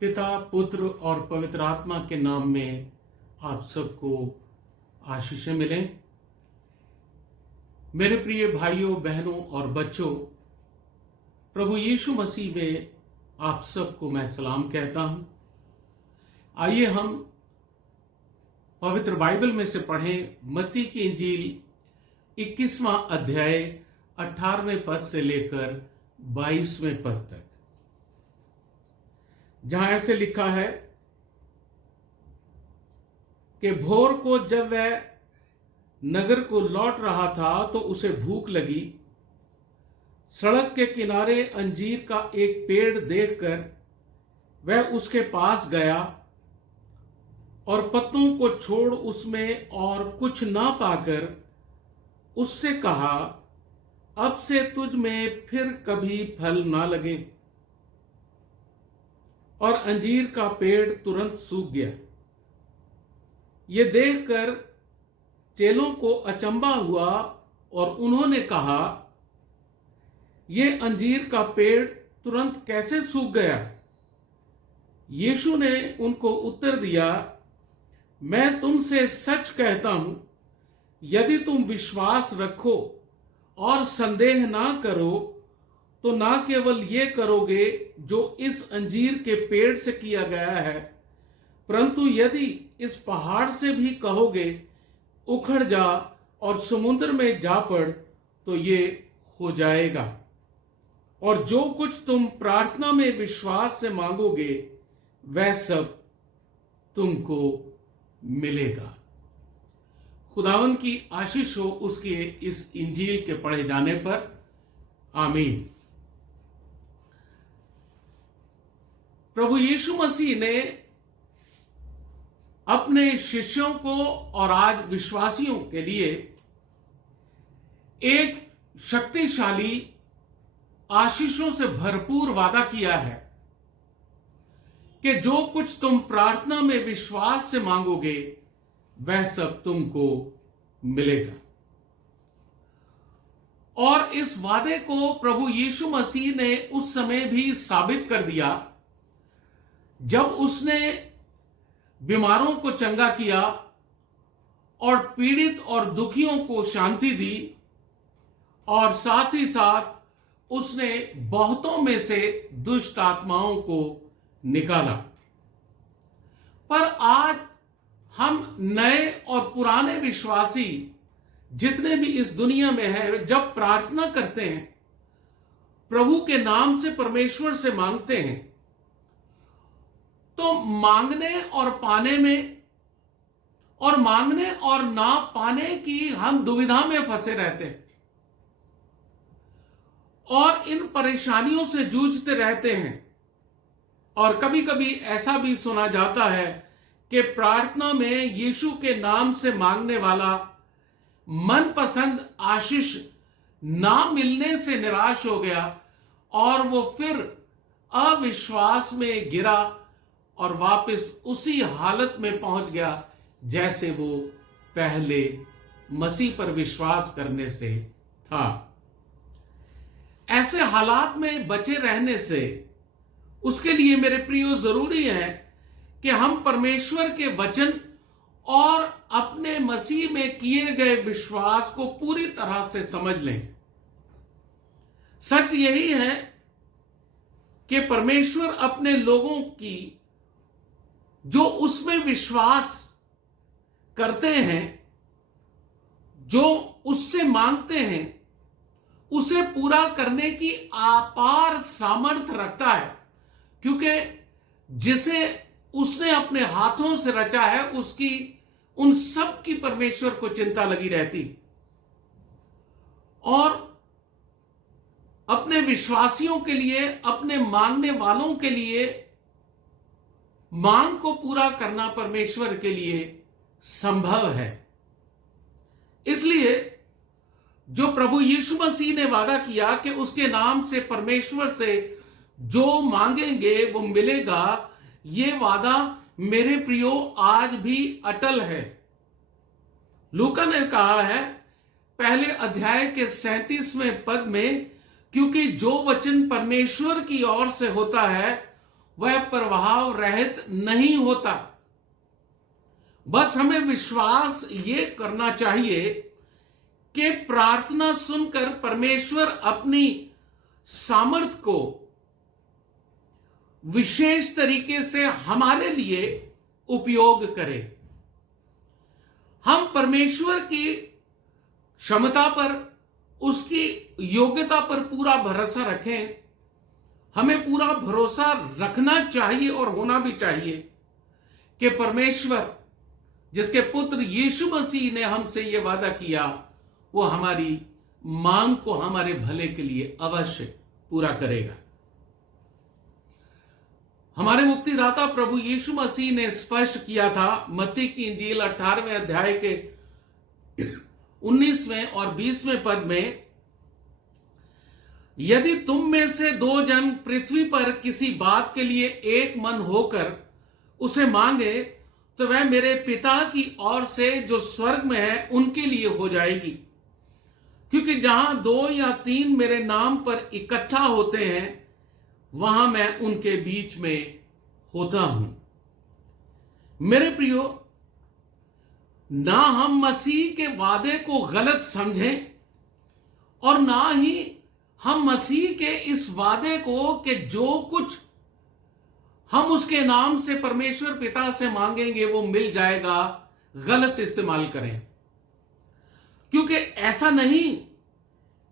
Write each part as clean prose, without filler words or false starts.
पिता, पुत्र और पवित्र आत्मा के नाम में आप सबको आशीषें मिलें। मेरे प्रिय भाइयों, बहनों और बच्चों, प्रभु यीशु मसीह में आप सबको मैं सलाम कहता हूं। आइए हम पवित्र बाइबल में से पढ़ें मत्ती की इंजील 21वां अध्याय 18वें पद से लेकर 22वें पद तक, जहां ऐसे लिखा है कि भोर को जब वह नगर को लौट रहा था तो उसे भूख लगी। सड़क के किनारे अंजीर का एक पेड़ देखकर वह उसके पास गया और पत्तों को छोड़ उसमें और कुछ ना पाकर उससे कहा, अब से तुझ में फिर कभी फल ना लगे। और अंजीर का पेड़ तुरंत सूख गया। ये देखकर चेलों को अचंभा हुआ और उन्होंने कहा, ये अंजीर का पेड़ तुरंत कैसे सूख गया? यीशु ने उनको उत्तर दिया, मैं तुमसे सच कहता हूं, यदि तुम विश्वास रखो और संदेह ना करो तो ना केवल ये करोगे जो इस अंजीर के पेड़ से किया गया है, परंतु यदि इस पहाड़ से भी कहोगे उखड़ जा और समुद्र में जा पड़ तो ये हो जाएगा। और जो कुछ तुम प्रार्थना में विश्वास से मांगोगे वह सब तुमको मिलेगा। खुदावन की आशीष हो उसके इस इंजील के पढ़े जाने पर। आमीन। प्रभु यीशु मसीह ने अपने शिष्यों को और आज विश्वासियों के लिए एक शक्तिशाली आशीषों से भरपूर वादा किया है कि जो कुछ तुम प्रार्थना में विश्वास से मांगोगे वह सब तुमको मिलेगा। और इस वादे को प्रभु यीशु मसीह ने उस समय भी साबित कर दिया जब उसने बीमारों को चंगा किया और पीड़ित और दुखियों को शांति दी, और साथ ही साथ उसने बहुतों में से दुष्ट आत्माओं को निकाला। पर आज हम नए और पुराने विश्वासी जितने भी इस दुनिया में हैं, जब प्रार्थना करते हैं, प्रभु के नाम से परमेश्वर से मांगते हैं, तो मांगने और पाने में और मांगने और ना पाने की हम दुविधा में फंसे रहते हैं और इन परेशानियों से जूझते रहते हैं। और कभी कभी ऐसा भी सुना जाता है कि प्रार्थना में यीशु के नाम से मांगने वाला मनपसंद आशीष ना मिलने से निराश हो गया और वो फिर अविश्वास में गिरा और वापस उसी हालत में पहुंच गया जैसे वो पहले मसीह पर विश्वास करने से था। ऐसे हालात में बचे रहने से उसके लिए मेरे प्रियो जरूरी है कि हम परमेश्वर के वचन और अपने मसीह में किए गए विश्वास को पूरी तरह से समझ लें। सच यही है कि परमेश्वर अपने लोगों की जो उसमें विश्वास करते हैं, जो उससे मांगते हैं, उसे पूरा करने की अपार सामर्थ्य रखता है, क्योंकि जिसे उसने अपने हाथों से रचा है उसकी उन सब की परमेश्वर को चिंता लगी रहती। और अपने विश्वासियों के लिए, अपने मांगने वालों के लिए मांग को पूरा करना परमेश्वर के लिए संभव है। इसलिए जो प्रभु यीशु मसीह ने वादा किया कि उसके नाम से परमेश्वर से जो मांगेंगे वो मिलेगा, ये वादा मेरे प्रियो आज भी अटल है। लूका ने कहा है पहले अध्याय के 37वें पद में, क्योंकि जो वचन परमेश्वर की ओर से होता है वह प्रभाव रहित नहीं होता। बस हमें विश्वास ये करना चाहिए कि प्रार्थना सुनकर परमेश्वर अपनी सामर्थ को विशेष तरीके से हमारे लिए उपयोग करे। हम परमेश्वर की क्षमता पर, उसकी योग्यता पर पूरा भरोसा रखें। हमें पूरा भरोसा रखना चाहिए और होना भी चाहिए कि परमेश्वर, जिसके पुत्र यीशु मसीह ने हमसे यह वादा किया, वो हमारी मांग को हमारे भले के लिए अवश्य पूरा करेगा। हमारे मुक्तिदाता प्रभु यीशु मसीह ने स्पष्ट किया था, मत्ती की इंजील 18वें अध्याय के 19वें और 20वें पद में, यदि तुम में से 2 जन पृथ्वी पर किसी बात के लिए एक मन होकर उसे मांगे तो वह मेरे पिता की ओर से जो स्वर्ग में है उनके लिए हो जाएगी। क्योंकि जहां 2 या 3 मेरे नाम पर इकट्ठा होते हैं, वहां मैं उनके बीच में होता हूं। मेरे प्रियो, ना हम मसीह के वादे को गलत समझें और ना ही हम मसीह के इस वादे को कि जो कुछ हम उसके नाम से परमेश्वर पिता से मांगेंगे वो मिल जाएगा, गलत इस्तेमाल करें। क्योंकि ऐसा नहीं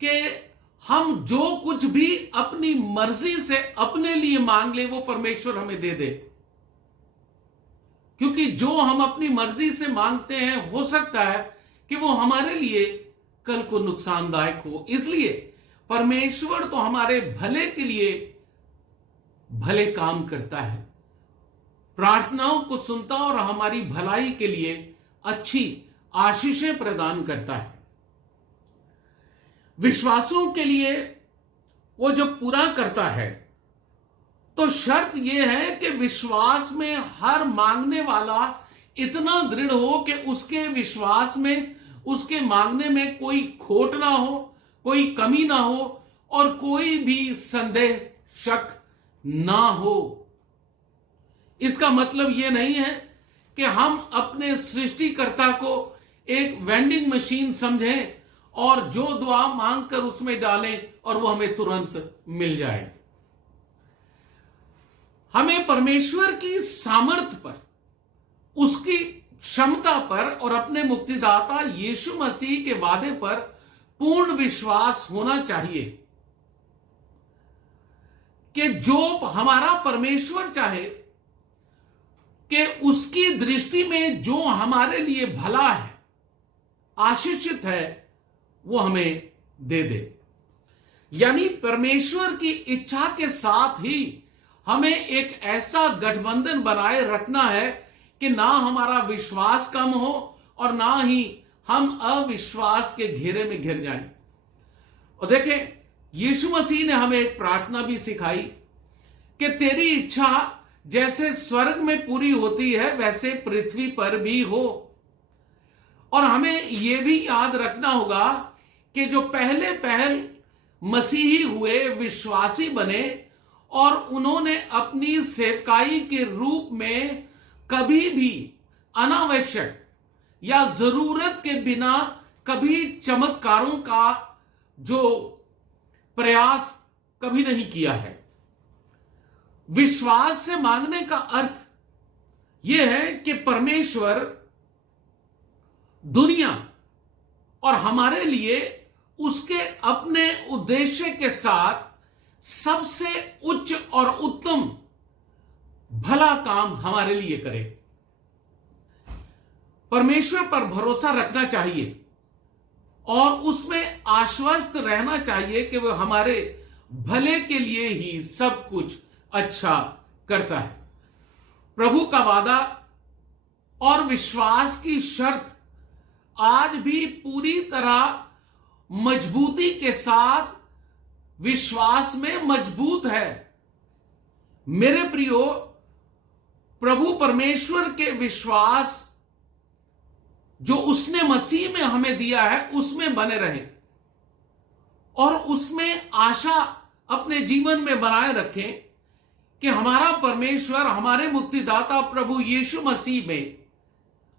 कि हम जो कुछ भी अपनी मर्जी से अपने लिए मांग ले वो परमेश्वर हमें दे दे। क्योंकि जो हम अपनी मर्जी से मांगते हैं, हो सकता है कि वो हमारे लिए कल को नुकसानदायक हो। इसलिए परमेश्वर तो हमारे भले के लिए भले काम करता है, प्रार्थनाओं को सुनता और हमारी भलाई के लिए अच्छी आशीषें प्रदान करता है। विश्वासों के लिए वो जब पूरा करता है तो शर्त यह है कि विश्वास में हर मांगने वाला इतना दृढ़ हो कि उसके विश्वास में, उसके मांगने में कोई खोट ना हो, कोई कमी ना हो और कोई भी संदेह, शक ना हो। इसका मतलब यह नहीं है कि हम अपने सृष्टिकर्ता को एक वेंडिंग मशीन समझें और जो दुआ मांगकर उसमें डालें और वो हमें तुरंत मिल जाए। हमें परमेश्वर की सामर्थ पर, उसकी क्षमता पर और अपने मुक्तिदाता यीशु मसीह के वादे पर पूर्ण विश्वास होना चाहिए कि जो हमारा परमेश्वर चाहे कि उसकी दृष्टि में जो हमारे लिए भला है, आशीषित है, वो हमें दे दे। यानी परमेश्वर की इच्छा के साथ ही हमें एक ऐसा गठबंधन बनाए रखना है कि ना हमारा विश्वास कम हो और ना ही हम अविश्वास के घेरे में घिर जाएं। और देखें, यीशु मसीह ने हमें एक प्रार्थना भी सिखाई कि तेरी इच्छा जैसे स्वर्ग में पूरी होती है वैसे पृथ्वी पर भी हो। और हमें यह भी याद रखना होगा कि जो पहले मसीही हुए, विश्वासी बने और उन्होंने अपनी सेवकाई के रूप में कभी भी अनावश्यक या जरूरत के बिना कभी चमत्कारों का जो प्रयास कभी नहीं किया है। विश्वास से मांगने का अर्थ यह है कि परमेश्वर दुनिया और हमारे लिए उसके अपने उद्देश्य के साथ सबसे उच्च और उत्तम भला काम हमारे लिए करे। परमेश्वर पर भरोसा रखना चाहिए और उसमें आश्वस्त रहना चाहिए कि वह हमारे भले के लिए ही सब कुछ अच्छा करता है। प्रभु का वादा और विश्वास की शर्त आज भी पूरी तरह मजबूती के साथ विश्वास में मजबूत है। मेरे प्रियो, प्रभु परमेश्वर के विश्वास जो उसने मसीह में हमें दिया है उसमें बने रहें और उसमें आशा अपने जीवन में बनाए रखें कि हमारा परमेश्वर हमारे मुक्तिदाता प्रभु यीशु मसीह में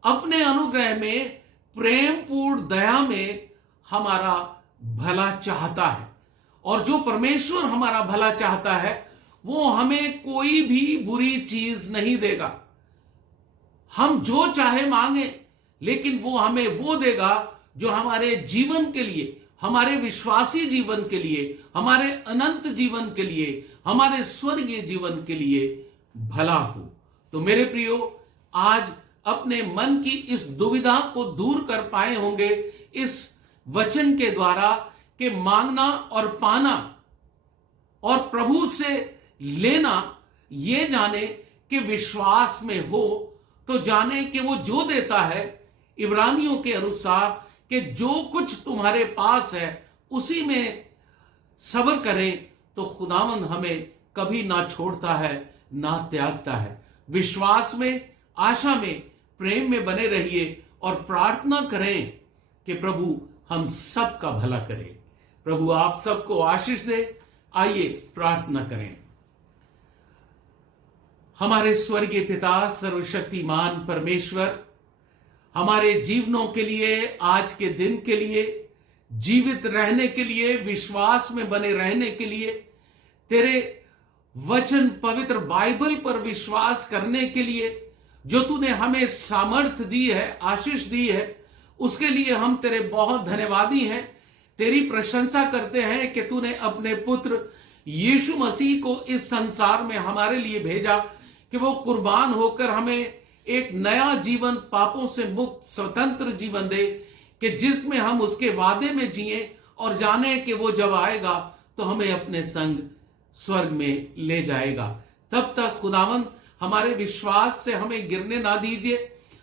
अपने अनुग्रह में प्रेम पूर्ण दया में हमारा भला चाहता है। और जो परमेश्वर हमारा भला चाहता है वो हमें कोई भी बुरी चीज नहीं देगा। हम जो चाहे मांगे, लेकिन वो हमें वो देगा जो हमारे जीवन के लिए, हमारे विश्वासी जीवन के लिए, हमारे अनंत जीवन के लिए, हमारे स्वर्गीय जीवन के लिए भला हो। तो मेरे प्रियो, आज अपने मन की इस दुविधा को दूर कर पाए होंगे इस वचन के द्वारा कि मांगना और पाना और प्रभु से लेना, ये जाने कि विश्वास में हो तो जाने कि वो जो देता है इब्रानियों के अनुसार कि जो कुछ तुम्हारे पास है उसी में सब्र करें, तो खुदावंद हमें कभी ना छोड़ता है ना त्यागता है। विश्वास में, आशा में, प्रेम में बने रहिए और प्रार्थना करें कि प्रभु हम सबका भला करे। प्रभु आप सबको आशीष दे। आइए प्रार्थना करें। हमारे स्वर्गीय पिता, सर्वशक्तिमान परमेश्वर, हमारे जीवनों के लिए, आज के दिन के लिए, जीवित रहने के लिए, विश्वास में बने रहने के लिए, तेरे वचन पवित्र बाइबल पर विश्वास करने के लिए जो तूने हमें सामर्थ्य दी है, आशीष दी है, उसके लिए हम तेरे बहुत धन्यवादी हैं। तेरी प्रशंसा करते हैं कि तूने अपने पुत्र यीशु मसीह को इस संसार में हमारे लिए भेजा कि वो कुर्बान होकर हमें एक नया जीवन, पापों से मुक्त स्वतंत्र जीवन दे, कि जिसमें हम उसके वादे में जिए और जाने कि वो जब आएगा तो हमें अपने संग स्वर्ग में ले जाएगा। तब तक खुदावंद हमारे विश्वास से हमें गिरने ना दीजिए,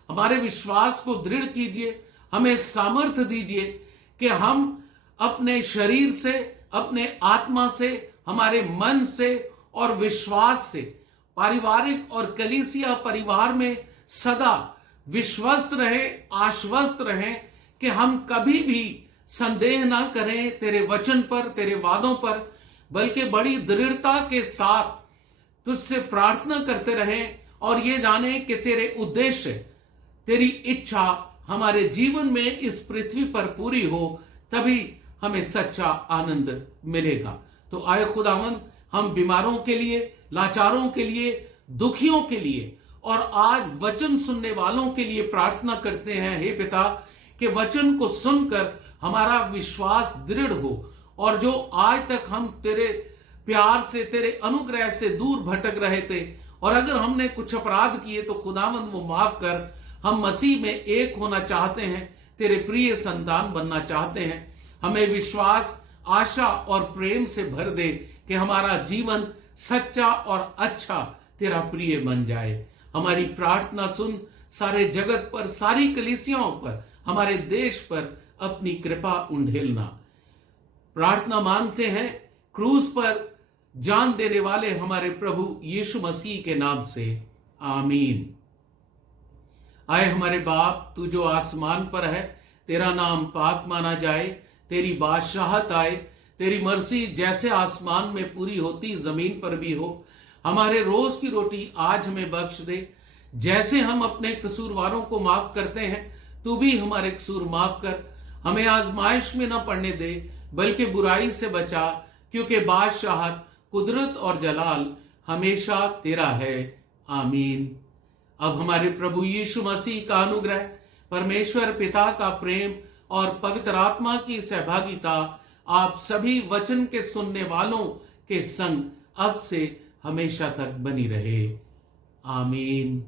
हमारे विश्वास को दृढ़ कीजिए, हमें सामर्थ्य दीजिए कि हम अपने शरीर से, अपने आत्मा से, हमारे मन से और विश्वास से पारिवारिक और कलीसिया परिवार में सदा विश्वस्त रहे, आश्वस्त रहें कि हम कभी भी संदेह ना करें तेरे वचन पर, तेरे वादों पर, बल्कि बड़ी दृढ़ता के साथ तुझसे प्रार्थना करते रहें और ये जाने कि तेरे उद्देश्य, तेरी इच्छा हमारे जीवन में इस पृथ्वी पर पूरी हो, तभी हमें सच्चा आनंद मिलेगा। तो आए खुदावंद, हम बीमारों के लिए, लाचारों के लिए, दुखियों के लिए और आज वचन सुनने वालों के लिए प्रार्थना करते हैं। हे पिता, कि वचन को सुनकर हमारा विश्वास दृढ़ हो और जो आज तक हम तेरे प्यार से, तेरे अनुग्रह से दूर भटक रहे थे और अगर हमने कुछ अपराध किए तो खुदावंद वो माफ कर। हम मसीह में एक होना चाहते हैं, तेरे प्रिय संतान बनना चाहते हैं। हमें विश्वास, आशा और प्रेम से भर दे कि हमारा जीवन सच्चा और अच्छा तेरा प्रिय बन जाए। हमारी प्रार्थना सुन, सारे जगत पर, सारी कलीसियाओं पर, हमारे देश पर अपनी कृपा उंडेलना। प्रार्थना मांगते हैं क्रूस पर जान देने वाले हमारे प्रभु यीशु मसीह के नाम से, आमीन। आए हमारे बाप, तू जो आसमान पर है, तेरा नाम पाक माना जाए, तेरी बादशाहत आए, तेरी मर्जी जैसे आसमान में पूरी होती जमीन पर भी हो। हमारे रोज की रोटी आज हमें बख्श दे, जैसे हम अपने कसूरवारों को माफ करते हैं, तू भी हमारे कसूर माफ कर। हमें आजमाइश में न पड़ने दे, बल्कि बुराई से बचा, क्योंकि बादशाहत, कुदरत और जलाल हमेशा तेरा है, आमीन। अब हमारे प्रभु यीशु मसीह का अनुग्रह, परमेश्वर पिता का प्रेम और पवित्र आत्मा की सहभागिता आप सभी वचन के सुनने वालों के संग अब से हमेशा तक बनी रहे, आमीन।